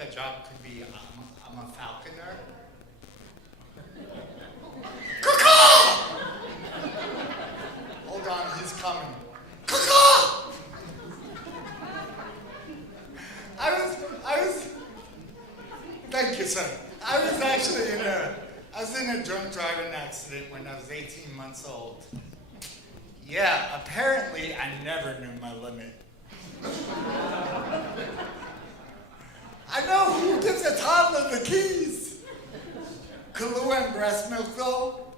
a job could be, I'm a falconer. Caw-caw! Hold on, he's coming. Caw-caw! Thank you, sir. I was in a drunk driving accident when I was 18 months old. Yeah, apparently I never knew my limit. I know who gives a toddler the keys. Kahlua and breast milk, though.